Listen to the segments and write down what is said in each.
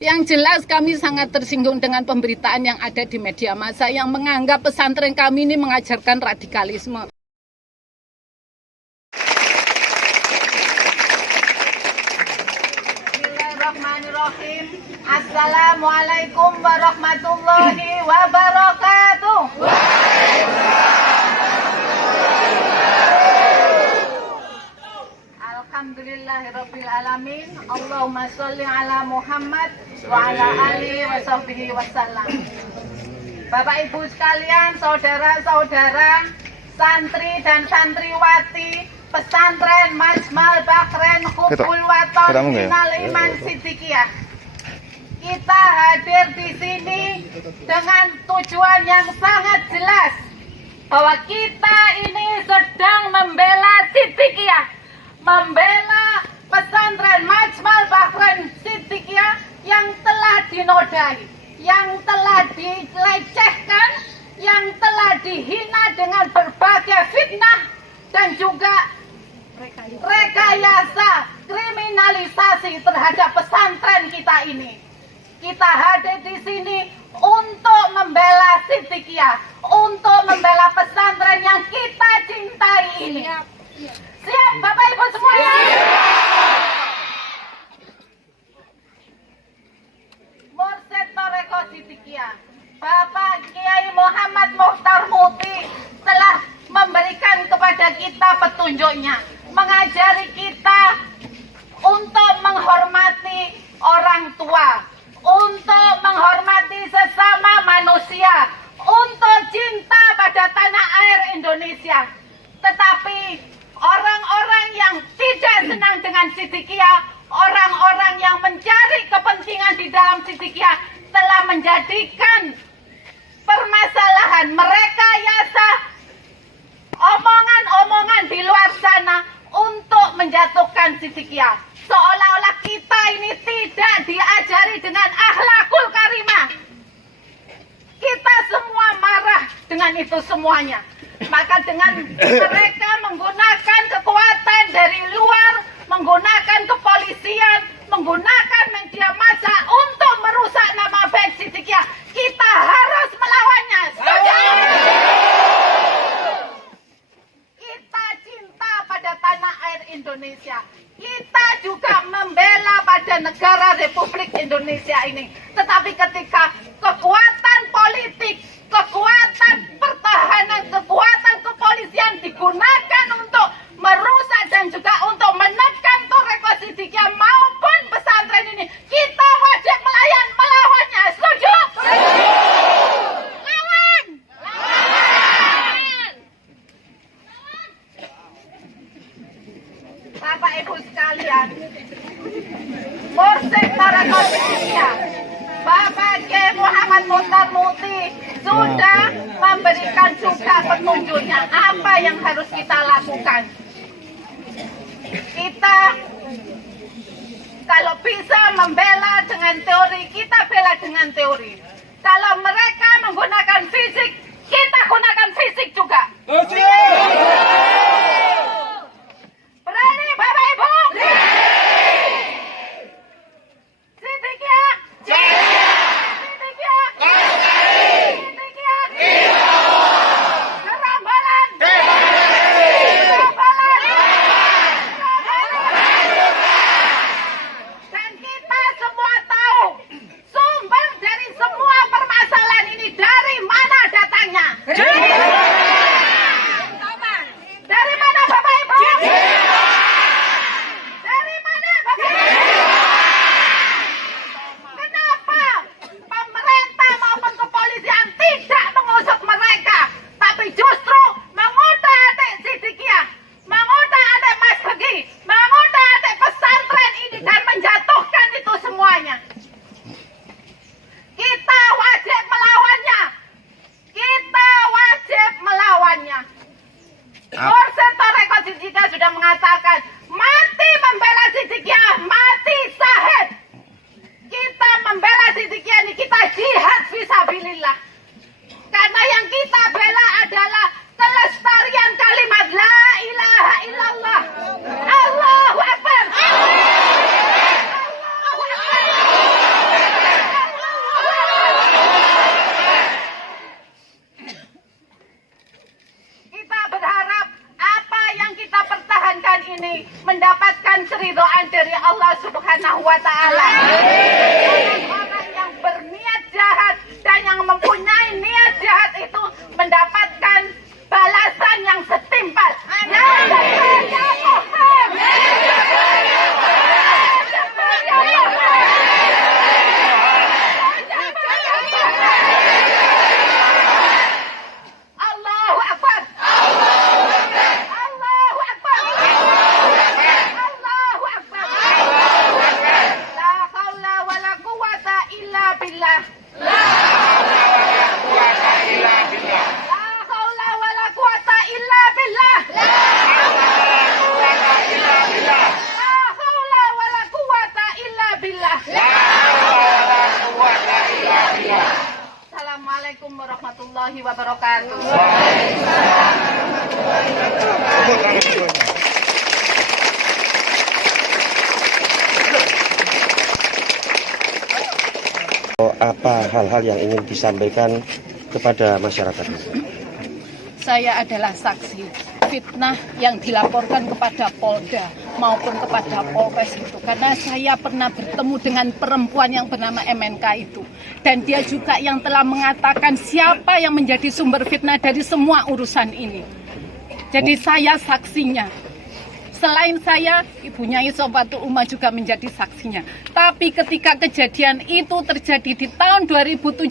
Yang jelas kami sangat tersinggung dengan pemberitaan yang ada di media massa yang menganggap pesantren kami ini mengajarkan radikalisme. Bismillahirrahmanirrahim. Assalamualaikum warahmatullahi wabarakatuh. Alhamdulillahirabbil alamin. Allahumma sholli ala Muhammad wa ala alihi wa sahbihi wasallam. Bapak Ibu sekalian, saudara-saudara, santri dan santriwati pesantren Majmal Bakren Hubul Waton Minal Iman Siddiqiyah. Kita hadir di sini dengan tujuan yang sangat jelas bahwa kita ini sedang membela Siddiqiyah, membela pesantren Majmal Bakren Siddiqiyah yang telah dinodai, yang telah dilecehkan, yang telah dihina dengan berbagai fitnah dan juga rekayasa kriminalisasi terhadap pesantren kita ini. Kita hadir di sini untuk membela Siddiqiyah, untuk membela pesantren yang kita cintai ini. Siap Bapak Ibu semuanya? Mursyid Thariqah Siddiqiyah, Bapak Kiai Muhammad Mukhtar Muti telah memberikan kepada kita petunjuknya, mengajari kita untuk menghormati orang tua, untuk menghormati sesama manusia, untuk cinta pada tanah air Indonesia. Tetapi orang-orang yang tidak senang dengan Siddiqiyah, orang-orang yang mencari kepentingan di dalam Siddiqiyah telah menjadikan permasalahan merekayasa omongan-omongan di luar sana untuk menjatuhkan Siddiqiyah. Seolah-olah kita ini tidak diajari dengan akhlakul karimah. Kita semua marah dengan itu semuanya. Maka dengan mereka menggunakan kekuatan dari luar, menggunakan kepolisian, menggunakan media massa untuk merusak nama baik Siddiqiyah, kita harus melawannya. Setuju? Kita cinta pada tanah air Indonesia. Kita juga membela pada negara Republik Indonesia ini. Tetapi ketika kekuatan politik, kekuatan pertahanan, kekuatan kepolisian digunakan untuk merusak dan juga untuk menekan Thariqah Siddiqiyah maupun pesantren ini, kita wajib melawannya. Setuju? Lawan! Bapak Ibu sekalian, Mursyid Thariqah Siddiqiyah, Bapak Kiai Muhammad Mukhtar Muti sudah memberikan juga petunjuknya apa yang harus kita lakukan. Kita kalau bisa membela dengan teori, kita bela dengan teori. Kalau mereka menggunakan fisik, kita gunakan fisik juga. Berani Bapak Ibu? Siddiqiyah? Siddiqiyah? Siddiqiyah? Kerambalan? Dan kita semua tahu sumber dari semua permasalahan ini dari mana datangnya? Dari mana Bapak Ibu? Dari mana Bapak Ibu? Kenapa pemerintah maupun kepolisian tidak mengusut mereka, tapi justru mengutak-atik Siddiqiyah, mengutak-atik Mas Begi, mengutak-atik pesantren ini dan menjatuhkan itu semuanya? Kita wajib melawannya. Kita wajib melawannya. Mursyid Thariqah Siddiqiyah sudah mengatakan, mati membela Siddiqiyah, mati syahid. Kita membela Siddiqiyah ini, kita jihad fisabilillah. Karena yang kita bela adalah kelestarian kalimat la ilaha illallah. Allahu Akbar. Allahu Akbar. wa ta'ala. Orang yang berniat jahat dan yang mempunyai niat jahat itu mendapatkan balasan yang setimpal. Allahu Akbar. Allahu Akbar. Allahu Akbar. La haula wala quwata illa billah. La haula wala quwata illa billah. La haula wala quwata illa billah. Assalamualaikum warahmatullahi wabarakatuh. Apa hal-hal yang ingin disampaikan kepada masyarakat? Saya adalah saksi fitnah yang dilaporkan kepada Polda maupun kepada Polres itu, karena saya pernah bertemu dengan perempuan yang bernama MNK itu, dan dia juga yang telah mengatakan siapa yang menjadi sumber fitnah dari semua urusan ini. Jadi saya saksinya. Selain saya, ibunya Isobatul Umah juga menjadi saksinya. Tapi ketika kejadian itu terjadi di tahun 2017,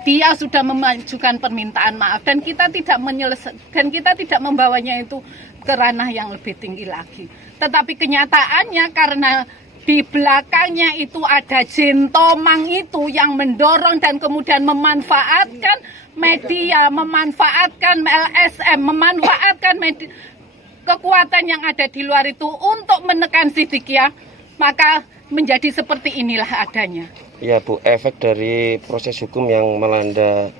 dia sudah memajukan permintaan maaf dan kita tidak membawanya itu ke ranah yang lebih tinggi lagi. Tetapi kenyataannya karena di belakangnya itu ada Jin Tomang itu yang mendorong dan kemudian memanfaatkan media, memanfaatkan LSM, memanfaatkan media, kekuatan yang ada di luar itu untuk menekan Siddiqiyah, maka menjadi seperti inilah adanya. Ya Bu, efek dari proses hukum yang melanda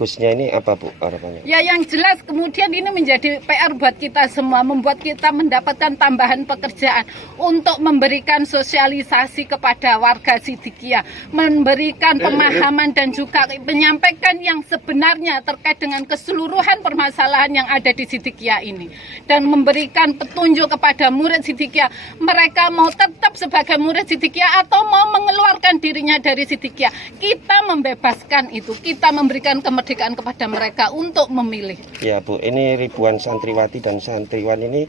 Gusnya ini apa Bu harapannya? Ya yang jelas kemudian ini menjadi PR buat kita semua, membuat kita mendapatkan tambahan pekerjaan untuk memberikan sosialisasi kepada warga Siddiqiyah, memberikan pemahaman dan juga menyampaikan yang sebenarnya terkait dengan keseluruhan permasalahan yang ada di Siddiqiyah ini, dan memberikan petunjuk kepada murid Siddiqiyah, mereka mau tetap sebagai murid Siddiqiyah atau mau mengeluarkan dirinya dari Siddiqiyah. Kita membebaskan itu, kita memberikan kemerdekaan kepada mereka untuk memilih. Ya Bu, ini ribuan santriwati dan santriwan ini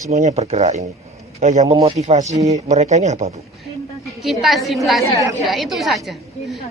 semuanya bergerak ini. Yang memotivasi mereka ini apa Bu? Kita cinta Siddiqiyah, itu saja.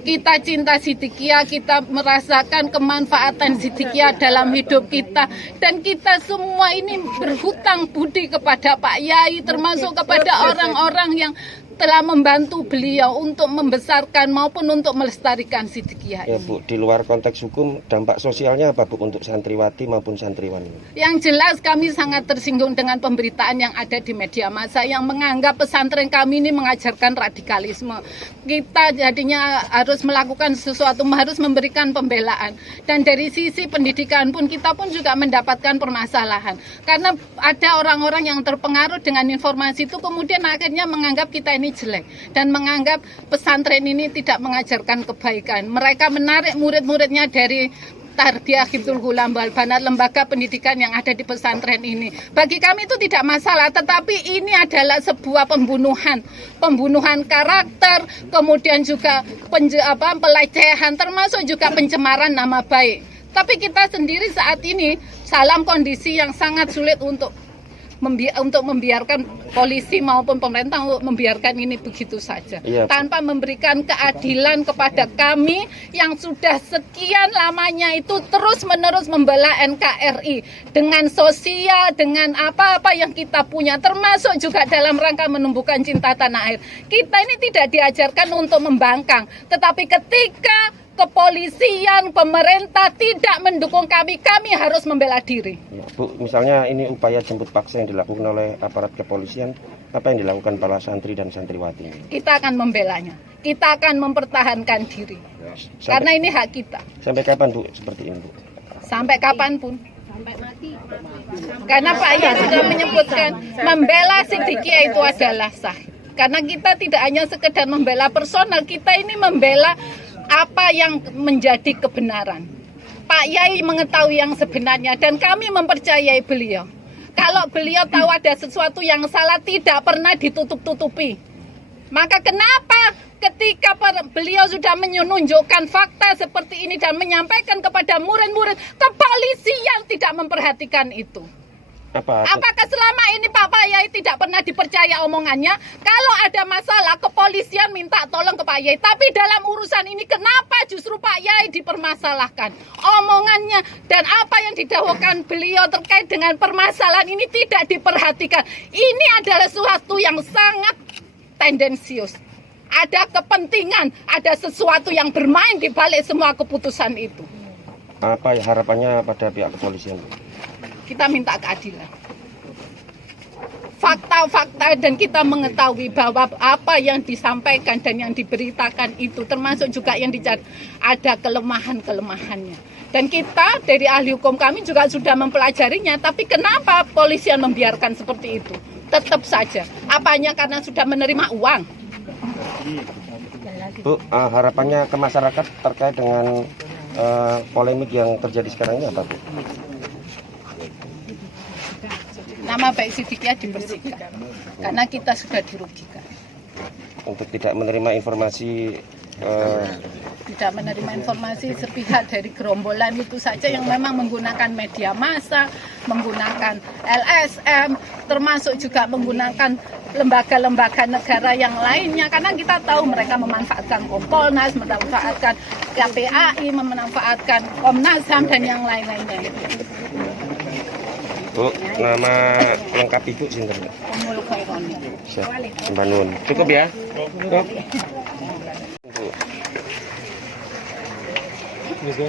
Kita cinta Siddiqiyah, kita merasakan kemanfaatan Siddiqiyah dalam hidup kita, dan kita semua ini berhutang budi kepada Pak Yai, termasuk kepada orang-orang yang telah membantu beliau untuk membesarkan maupun untuk melestarikan Siddiqiyah. Ya Bu, di luar konteks hukum, dampak sosialnya apa Bu untuk santriwati maupun santriwan ini? Yang jelas kami sangat tersinggung dengan pemberitaan yang ada di media massa yang menganggap pesantren kami ini mengajarkan radikalisme. Kita jadinya harus melakukan sesuatu, harus memberikan pembelaan. Dan dari sisi pendidikan pun kita pun juga mendapatkan permasalahan. Karena ada orang-orang yang terpengaruh dengan informasi itu kemudian akhirnya menganggap kita ini jelek dan menganggap pesantren ini tidak mengajarkan kebaikan. Mereka menarik murid-muridnya dari Tarbiyah Hifdzul Ghulam wal Banat, lembaga pendidikan yang ada di pesantren ini. Bagi kami itu tidak masalah, tetapi ini adalah sebuah pembunuhan karakter, kemudian juga pelecehan, termasuk juga pencemaran nama baik. Tapi kita sendiri saat ini dalam kondisi yang sangat sulit untuk membiarkan polisi maupun pemerintah untuk membiarkan ini begitu saja, tanpa memberikan keadilan kepada kami yang sudah sekian lamanya itu terus-menerus membela NKRI dengan sosial, dengan apa-apa yang kita punya, termasuk juga dalam rangka menumbuhkan cinta tanah air. Kita ini tidak diajarkan untuk membangkang, tetapi ketika kepolisian, pemerintah tidak mendukung kami, kami harus membela diri. Ya, Bu, misalnya ini upaya jemput paksa yang dilakukan oleh aparat kepolisian, apa yang dilakukan para santri dan santriwati? Kita akan membelanya, kita akan mempertahankan diri, karena ini hak kita. Sampai kapan Bu seperti ini Bu? Sampai kapanpun. Sampai mati. Karena Pak Yai sudah menyebutkan membela Siddiqiyah itu adalah sah. Karena kita tidak hanya sekedar membela personal, kita ini membela apa yang menjadi kebenaran. Pak Yai mengetahui yang sebenarnya dan kami mempercayai beliau. Kalau beliau tahu ada sesuatu yang salah, tidak pernah ditutup-tutupi. Maka kenapa ketika beliau sudah menunjukkan fakta seperti ini dan menyampaikan kepada murid-murid, kepolisian tidak memperhatikan itu? Apakah selama ini Pak Yai tidak pernah dipercaya omongannya? Kalau ada masalah, kepolisian minta tolong ke Pak Yai. Tapi dalam urusan ini kenapa justru Pak Yai dipermasalahkan? Omongannya dan apa yang didakwakan beliau terkait dengan permasalahan ini tidak diperhatikan. Ini adalah sesuatu yang sangat tendensius. Ada kepentingan, ada sesuatu yang bermain di balik semua keputusan itu. Apa harapannya pada pihak kepolisian? Kita minta keadilan. Fakta-fakta dan kita mengetahui bahwa apa yang disampaikan dan yang diberitakan itu termasuk juga yang ada kelemahan-kelemahannya. Dan kita dari ahli hukum kami juga sudah mempelajarinya, tapi kenapa polisian membiarkan seperti itu? Tetap saja. Apanya karena sudah menerima uang? Bu, harapannya ke masyarakat terkait dengan polemik yang terjadi sekarang ini apa, Bu? Nama baik Siddiqiyah dibersihkan karena kita sudah dirugikan. Untuk tidak menerima informasi Tidak menerima informasi sepihak dari gerombolan itu saja yang memang menggunakan media massa, menggunakan LSM, termasuk juga menggunakan lembaga-lembaga negara yang lainnya, karena kita tahu mereka memanfaatkan Kompolnas, memanfaatkan KPAI, memanfaatkan Komnas HAM dan yang lain-lainnya. Bu, nama lengkap Ibu sinten? Umul Khaironi. Mbak Nun. Cukup ya? Cukup. Bu.